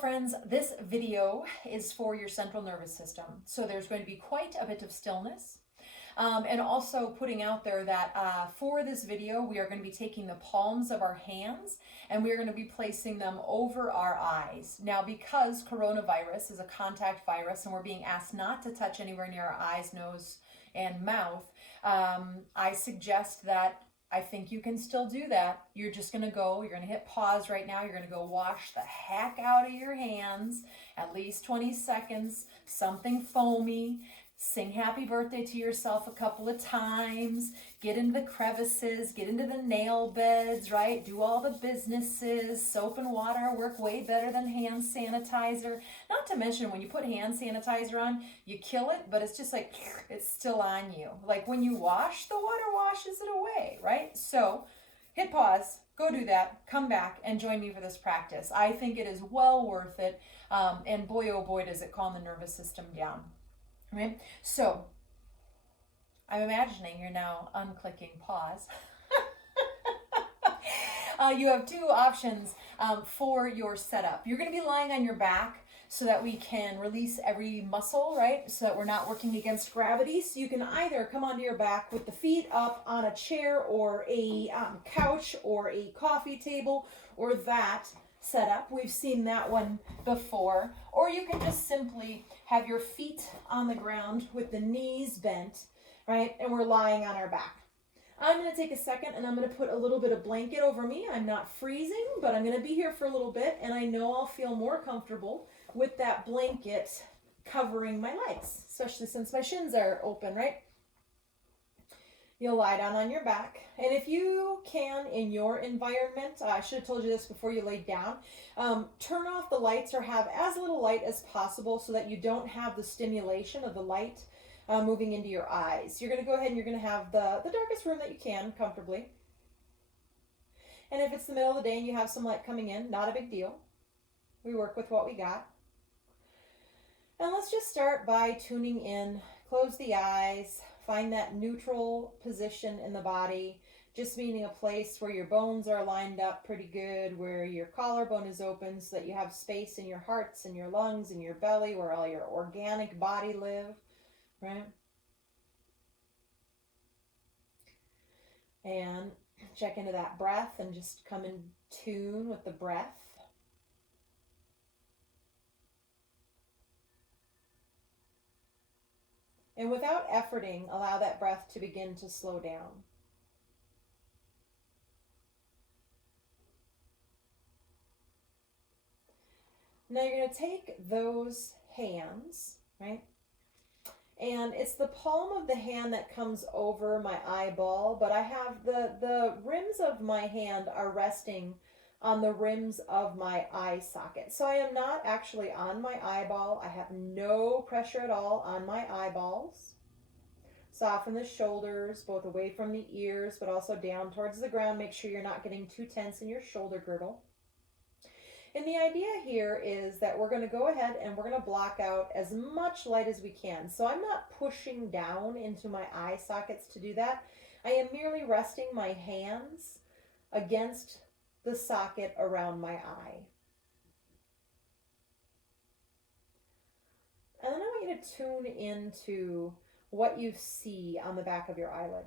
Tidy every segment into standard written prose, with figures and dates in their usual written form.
friends, this video is for your central nervous system. So there's going to be quite a bit of stillness. And also putting out there that for this video, we are going to be taking the palms of our hands and we're going to be placing them over our eyes. Now, because coronavirus is a contact virus and we're being asked not to touch anywhere near our eyes, nose, and mouth, I suggest that I think you can still do that. You're just going to go, you're going to hit pause right now. You're going to go wash the heck out of your hands, at least 20 seconds, something foamy. Sing happy birthday to yourself a couple of times. Get into the crevices, get into the nail beds, right? Do all the businesses. Soap and water work way better than hand sanitizer. Not to mention when you put hand sanitizer on, you kill it, but it's just like, it's still on you. Like when you wash, the water washes it away, right? So hit pause, go do that, come back and join me for this practice. I think it is well worth it. And boy, oh boy, does it calm the nervous system down. Right? So, I'm imagining you're now unclicking pause. You have two options for your setup. You're going to be lying on your back so that we can release every muscle, right? So that we're not working against gravity. So you can either come onto your back with the feet up on a chair or a couch or a coffee table or that setup. We've seen that one before. Or you can just simply have your feet on the ground with the knees bent, right? And we're lying on our back. I'm going to take a second and I'm going to put a little bit of blanket over me. I'm not freezing, but I'm going to be here for a little bit and I know I'll feel more comfortable with that blanket covering my legs, especially since my shins are open, right? You'll lie down on your back. And if you can, in your environment, I should have told you this before you laid down, turn off the lights or have as little light as possible so that you don't have the stimulation of the light moving into your eyes. You're going to go ahead and you're going to have the darkest room that you can comfortably. And if it's the middle of the day and you have some light coming in, not a big deal. We work with what we got. And let's just start by tuning in. Close the eyes. Find that neutral position in the body, just meaning a place where your bones are lined up pretty good, where your collarbone is open so that you have space in your hearts and your lungs and your belly, where all your organic body live, right? And check into that breath and just come in tune with the breath. And without efforting, allow that breath to begin to slow down. Now you're going to take those hands, right? And it's the palm of the hand that comes over my eyeball, but I have the rims of my hand are resting on the rims of my eye socket. So I am not actually on my eyeball. I have no pressure at all on my eyeballs. Soften the shoulders, both away from the ears, but also down towards the ground. Make sure you're not getting too tense in your shoulder girdle. And the idea here is that we're going to go ahead and we're going to block out as much light as we can. So I'm not pushing down into my eye sockets to do that. I am merely resting my hands against the socket around my eye. And then I want you to tune into what you see on the back of your eyelid.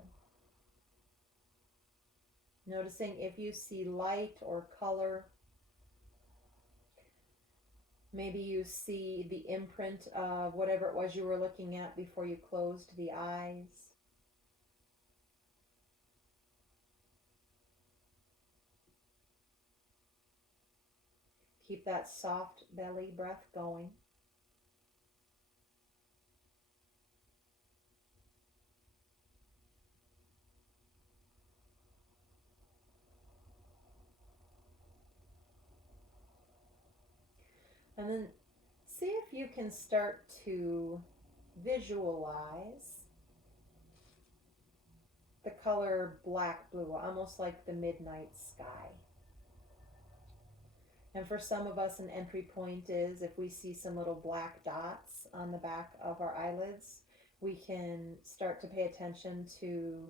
Noticing if you see light or color. Maybe you see the imprint of whatever it was you were looking at before you closed the eyes. Keep that soft belly breath going. And then see if you can start to visualize the color black blue, almost like the midnight sky. And for some of us, an entry point is if we see some little black dots on the back of our eyelids, we can start to pay attention to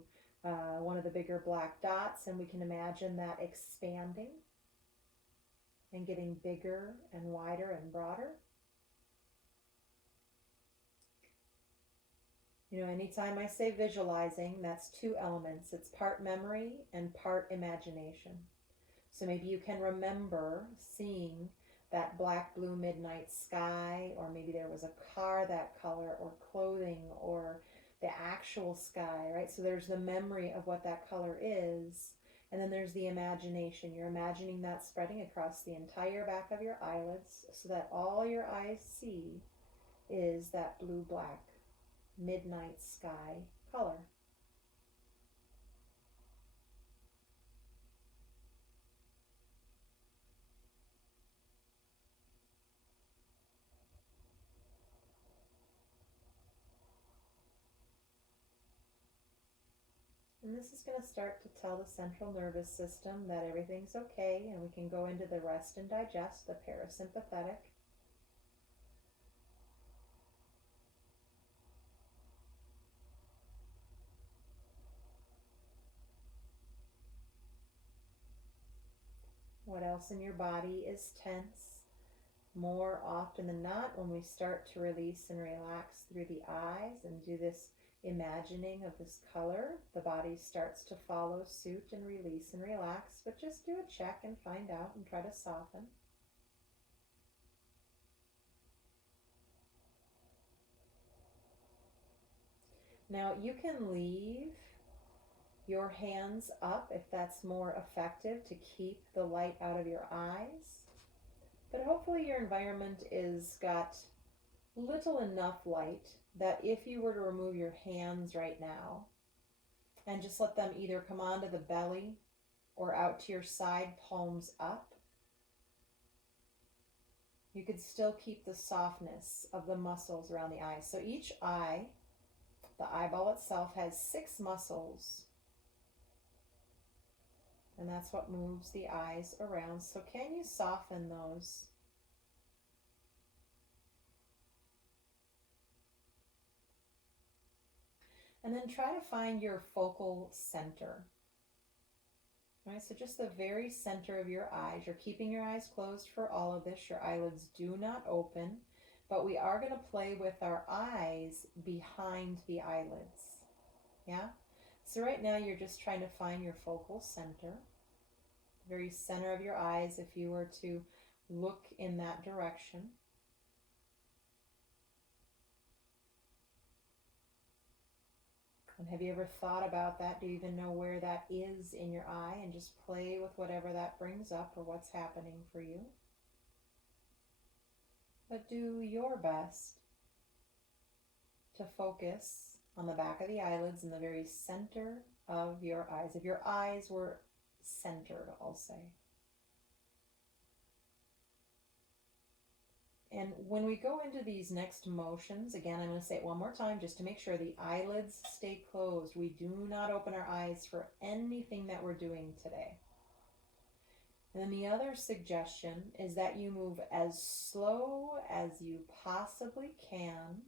one of the bigger black dots, and we can imagine that expanding. and getting bigger and wider and broader. You know, anytime I say visualizing, that's two elements. It's part memory and part imagination. So maybe you can remember seeing that black, blue midnight sky, or maybe there was a car that color, or clothing, or the actual sky, right? So there's the memory of what that color is, and then there's the imagination. You're imagining that spreading across the entire back of your eyelids so that all your eyes see is that blue-black midnight sky color. And this is going to start to tell the central nervous system that everything's okay, and we can go into the rest and digest, the parasympathetic. What else in your body is tense? More often than not, when we start to release and relax through the eyes and do this imagining of this color, the body starts to follow suit and release and relax. But just do a check and find out and try to soften. Now you can leave your hands up if that's more effective to keep the light out of your eyes. But hopefully your environment is got little enough light that if you were to remove your hands right now and just let them either come onto the belly or out to your side, palms up, you could still keep the softness of the muscles around the eyes. So each eye, the eyeball itself, has 6 muscles. And that's what moves the eyes around. So can you soften those? And then try to find your focal center. All right, so just the very center of your eyes. You're keeping your eyes closed for all of this. Your eyelids do not open, but we are going to play with our eyes behind the eyelids. Yeah? So right now you're just trying to find your focal center, very center of your eyes if you were to look in that direction. And have you ever thought about that? Do you even know where that is in your eye? And just play with whatever that brings up or what's happening for you. But do your best to focus on the back of the eyelids in the very center of your eyes. If your eyes were centered, I'll say. And when we go into these next motions, again, I'm going to say it one more time just to make sure the eyelids stay closed. We do not open our eyes for anything that we're doing today. And then the other suggestion is that you move as slow as you possibly can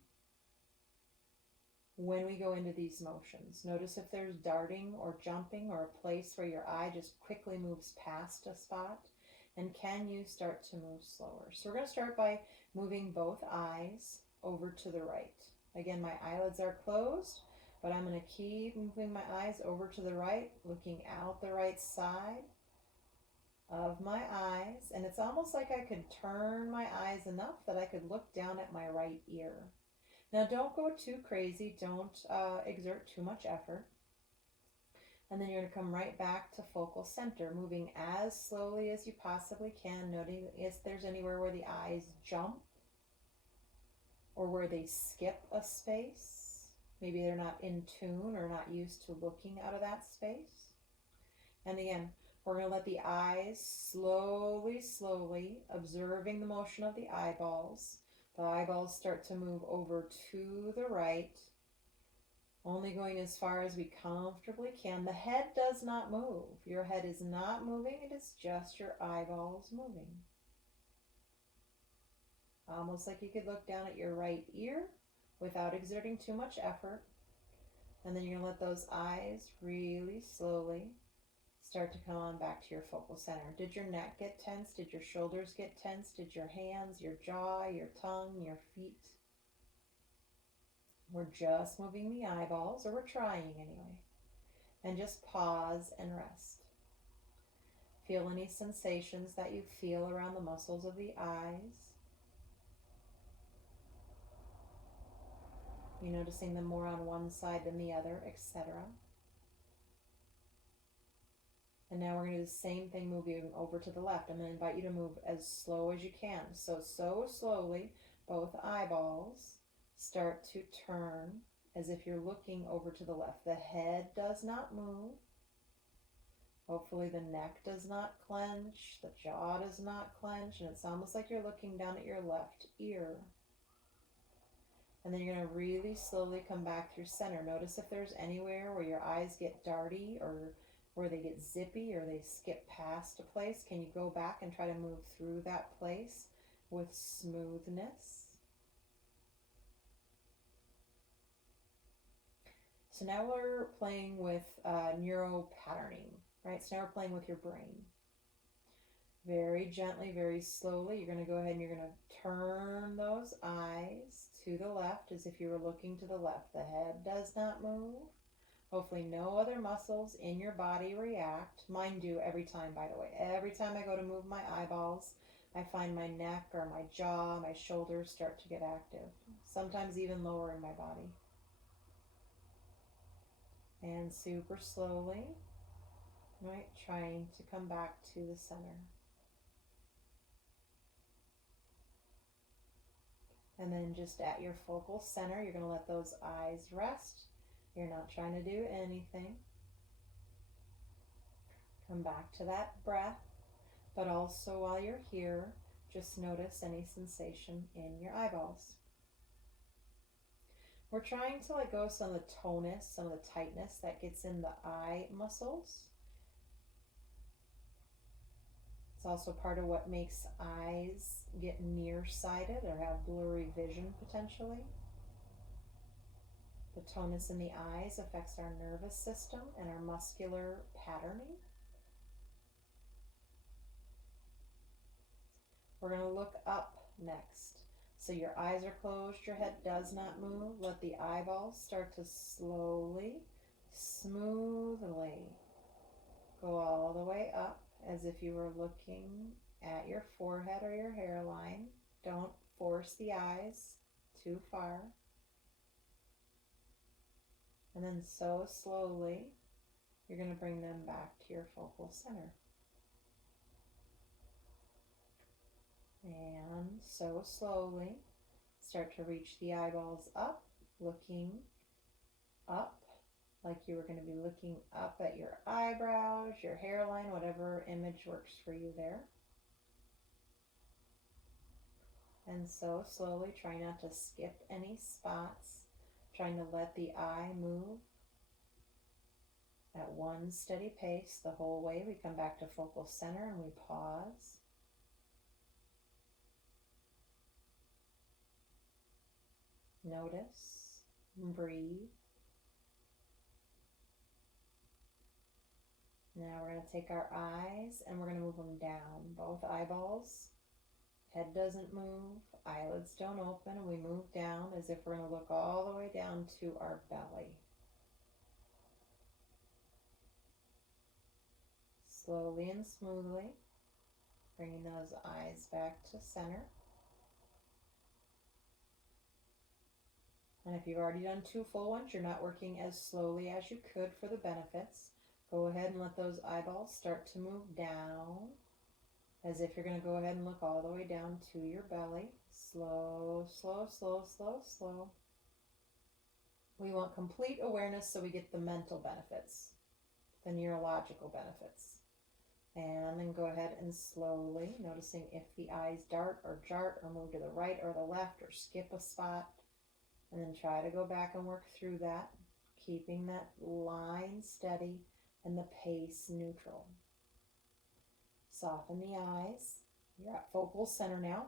when we go into these motions. Notice if there's darting or jumping or a place where your eye just quickly moves past a spot. And can you start to move slower? So we're going to start by moving both eyes over to the right. Again, my eyelids are closed, but I'm going to keep moving my eyes over to the right, looking out the right side of my eyes. And it's almost like I could turn my eyes enough that I could look down at my right ear. Now don't go too crazy. Don't exert too much effort. And then you're going to come right back to focal center, moving as slowly as you possibly can, noting if there's anywhere where the eyes jump or where they skip a space. Maybe they're not in tune or not used to looking out of that space. And again, we're going to let the eyes slowly, observing the motion of the eyeballs. The eyeballs start to move over to the right, only going as far as we comfortably can. The head does not move. Your head is not moving. It is just your eyeballs moving. Almost like you could look down at your right ear without exerting too much effort. And then you're going to let those eyes really slowly Start to come on back to your focal center. Did your neck get tense? Did your shoulders get tense? Did your hands, your jaw, your tongue, your feet? We're just moving the eyeballs, or we're trying anyway. And just pause and rest. Feel any sensations that you feel around the muscles of the eyes. You noticing them more on one side than the other, etc. And now we're going to do the same thing moving over to the left. I'm going to invite you to move as slow as you can. So slowly, both eyeballs start to turn as if you're looking over to the left. The head does not move. Hopefully the neck does not clench, the jaw does not clench, and it's almost like you're looking down at your left ear. And then you're going to really slowly come back through center. Notice if there's anywhere where your eyes get darty or where they get zippy or they skip past a place. Can you go back and try to move through that place with smoothness? So now we're playing with neuro patterning, right? So now we're playing with your brain. Very gently, very slowly, you're going to go ahead and you're going to turn those eyes to the left as if you were looking to the left. The head does not move. Hopefully no other muscles in your body react. Mine do every time, by the way. Every time I go to move my eyeballs, I find my neck or my jaw, my shoulders start to get active. Sometimes even lower in my body. And super slowly, right, trying to come back to the center. And then just at your focal center, you're going to let those eyes rest. You're not trying to do anything. Come back to that breath, but also while you're here, just notice any sensation in your eyeballs. We're trying to let go of some of the tonus, some of the tightness that gets in the eye muscles. It's also part of what makes eyes get nearsighted or have blurry vision potentially. The tonus in the eyes affects our nervous system and our muscular patterning. We're going to look up next. So your eyes are closed, your head does not move. Let the eyeballs start to slowly, smoothly go all the way up as if you were looking at your forehead or your hairline. Don't force the eyes too far. And then so slowly, you're going to bring them back to your focal center. And so slowly, start to reach the eyeballs up, looking up, like you were going to be looking up at your eyebrows, your hairline, whatever image works for you there. And so slowly, try not to skip any spots, trying to let the eye move at one steady pace the whole way. We come back to focal center and we pause. Notice, breathe. Now we're going to take our eyes and we're going to move them down. Both eyeballs, head doesn't move, eyelids don't open, and we move down as if we're going to look all the way down to our belly. Slowly and smoothly, bringing those eyes back to center. And if you've already done 2 full ones, you're not working as slowly as you could for the benefits. Go ahead and let those eyeballs start to move down as if you're going to go ahead and look all the way down to your belly. Slow, slow, slow, slow, slow. We want complete awareness so we get the mental benefits, the neurological benefits. And then go ahead and slowly, noticing if the eyes dart or jart or move to the right or the left or skip a spot. And then try to go back and work through that, keeping that line steady and the pace neutral. Soften the eyes. You're at focal center now.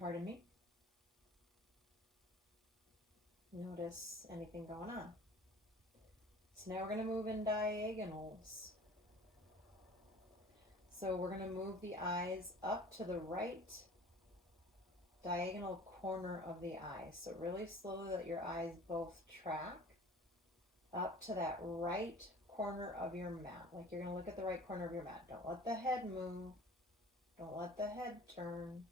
Pardon me. Notice anything going on. So now we're going to move in diagonals. So we're going to move the eyes up to the right diagonal corner of the eye. So really slowly let your eyes both track up to that right corner of your mat. Like you're going to look at the right corner of your mat. Don't let the head move. Don't let the head turn.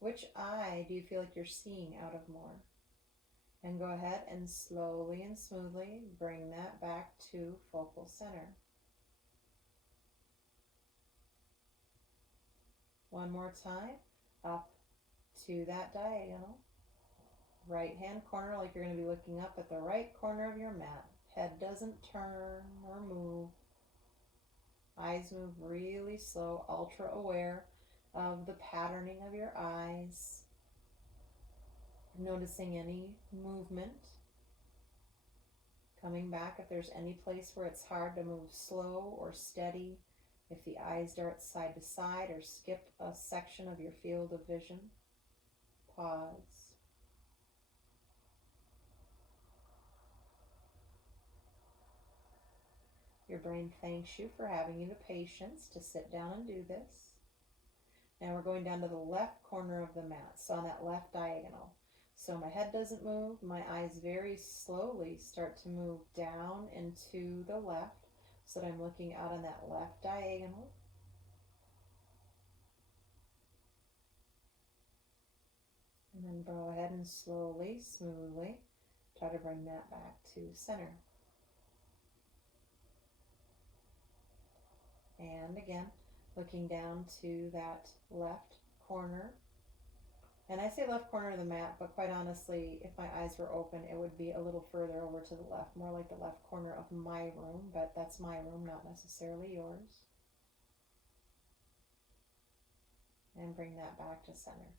Which eye do you feel like you're seeing out of more? And go ahead and slowly and smoothly bring that back to focal center. One more time, up to that diagonal. Right hand corner, like you're going to be looking up at the right corner of your mat. Head doesn't turn or move. Eyes move really slow, ultra aware of the patterning of your eyes. Noticing any movement. Coming back if there's any place where it's hard to move slow or steady. If the eyes dart side to side or skip a section of your field of vision. Pause. Your brain thanks you for having you the patience to sit down and do this. Now we're going down to the left corner of the mat, so on that left diagonal. So my head doesn't move, my eyes very slowly start to move down and to the left, so that I'm looking out on that left diagonal. And then go ahead and slowly, smoothly, try to bring that back to center. And again, looking down to that left corner. And I say left corner of the mat, but quite honestly, if my eyes were open, it would be a little further over to the left, more like the left corner of my room, but that's my room, not necessarily yours. And bring that back to center.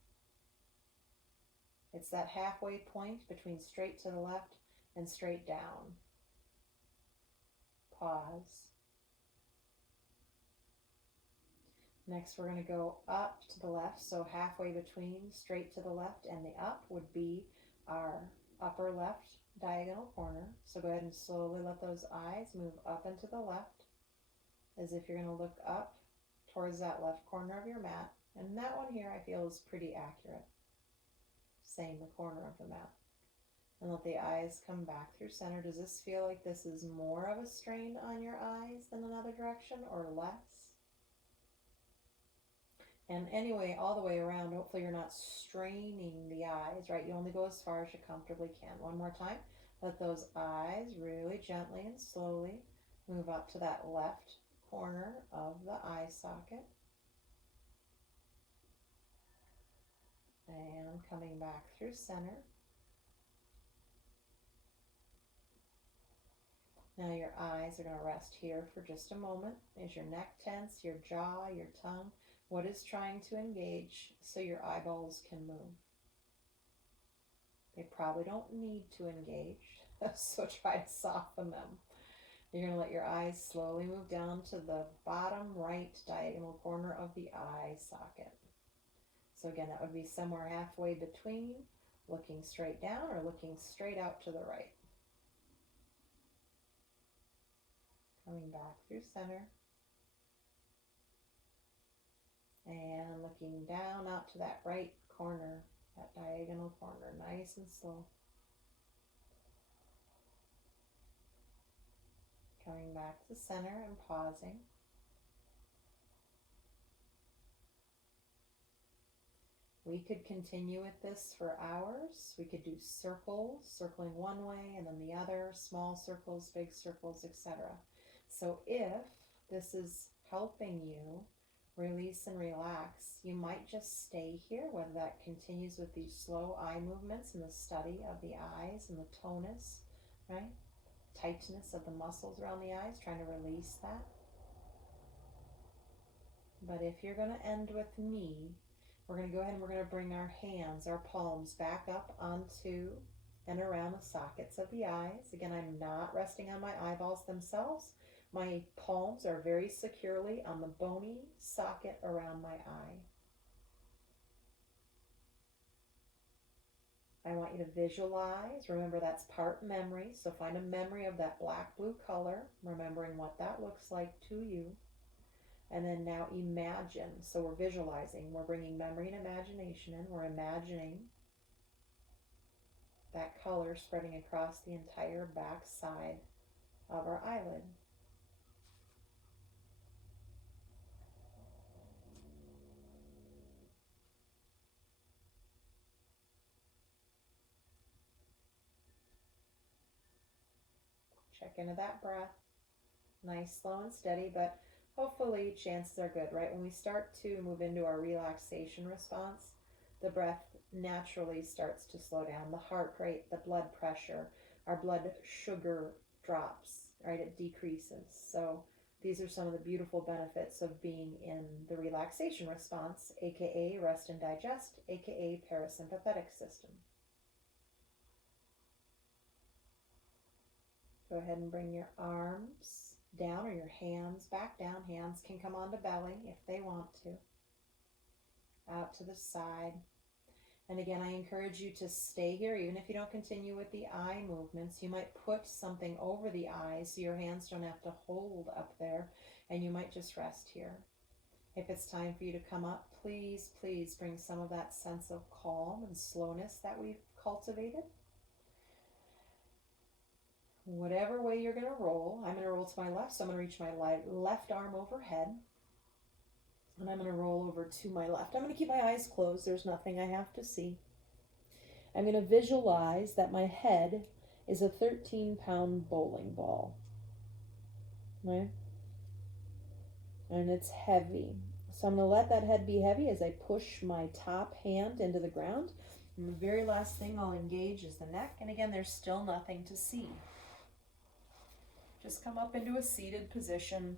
It's that halfway point between straight to the left and straight down. Pause. Next, we're going to go up to the left, so halfway between straight to the left and the up would be our upper left diagonal corner. So go ahead and slowly let those eyes move up and to the left, as if you're going to look up towards that left corner of your mat. And that one here I feel is pretty accurate. Same, the corner of the mat. And let the eyes come back through center. Does this feel like this is more of a strain on your eyes than another direction, or less? And anyway, all the way around, hopefully you're not straining the eyes, right? You only go as far as you comfortably can. One more time. Let those eyes really gently and slowly move up to that left corner of the eye socket. And coming back through center. Now your eyes are going to rest here for just a moment. Is your neck tense, your jaw, your tongue? What is trying to engage so your eyeballs can move? They probably don't need to engage, so try to soften them. You're going to let your eyes slowly move down to the bottom right diagonal corner of the eye socket. So again, that would be somewhere halfway between looking straight down or looking straight out to the right. Coming back through center. And looking down out to that right corner, that diagonal corner, nice and slow. Coming back to center and pausing. We could continue with this for hours. We could do circles, circling one way and then the other, small circles, big circles, etc. So if this is helping you release and relax, you might just stay here, whether that continues with these slow eye movements and the study of the eyes and the tonus, right? Tightness of the muscles around the eyes, trying to release that. But if you're going to end with me, we're going to go ahead and we're going to bring our hands, our palms back up onto and around the sockets of the eyes. Again, I'm not resting on my eyeballs themselves. My palms are very securely on the bony socket around my eye. I want you to visualize. Remember, that's part memory, so find a memory of that black-blue color, remembering what that looks like to you. And then now imagine. So we're visualizing. We're bringing memory and imagination in. We're imagining that color spreading across the entire back side of our eyelid. Check into that breath. Nice, slow, and steady, but hopefully chances are good, right? When we start to move into our relaxation response, the breath naturally starts to slow down. The heart rate, the blood pressure, our blood sugar drops, right? It decreases. So these are some of the beautiful benefits of being in the relaxation response, aka rest and digest, aka parasympathetic system. Go ahead and bring your arms down or your hands back down. Hands can come onto belly if they want to. Out to the side. And again, I encourage you to stay here even if you don't continue with the eye movements. You might put something over the eyes so your hands don't have to hold up there, and you might just rest here. If it's time for you to come up, please, please bring some of that sense of calm and slowness that we've cultivated. Whatever way you're going to roll, I'm going to roll to my left, so I'm going to reach my left arm overhead, and I'm going to roll over to my left. I'm going to keep my eyes closed. There's nothing I have to see. I'm going to visualize that my head is a 13-pound bowling ball, right? And it's heavy. So I'm going to let that head be heavy as I push my top hand into the ground. And the very last thing I'll engage is the neck. And again, there's still nothing to see. Just come up into a seated position,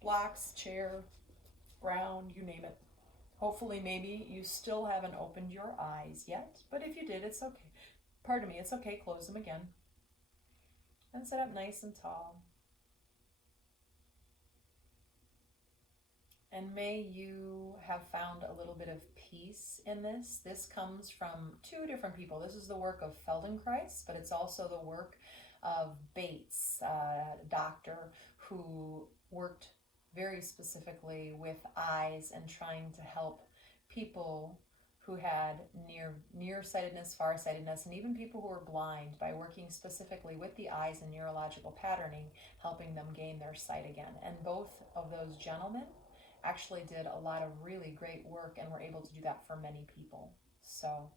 blocks, chair, ground, you name it. Hopefully maybe you still haven't opened your eyes yet, but if you did, it's okay. Pardon me, it's okay, close them again. And sit up nice and tall. And may you have found a little bit of peace in this. This comes from two different people. This is the work of Feldenkrais, but it's also the work of Bates, a doctor who worked very specifically with eyes and trying to help people who had nearsightedness, farsightedness, and even people who were blind by working specifically with the eyes and neurological patterning, helping them gain their sight again. And both of those gentlemen actually did a lot of really great work and were able to do that for many people. So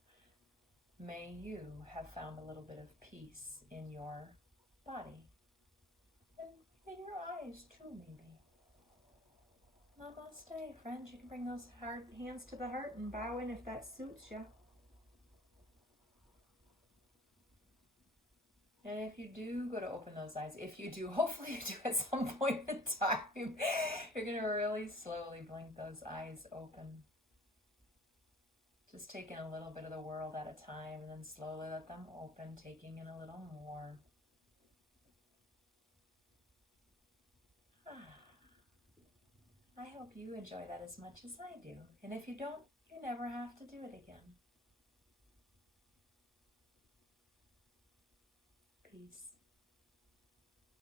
may you have found a little bit of peace in your body and in your eyes too, maybe. Namaste, friends. You can bring those hands to the heart and bow in if that suits you. And if you do go to open those eyes, if you do, hopefully you do at some point in time, you're going to really slowly blink those eyes open. Just taking a little bit of the world at a time and then slowly let them open, taking in a little more. I hope you enjoy that as much as I do. And if you don't, you never have to do it again. Peace.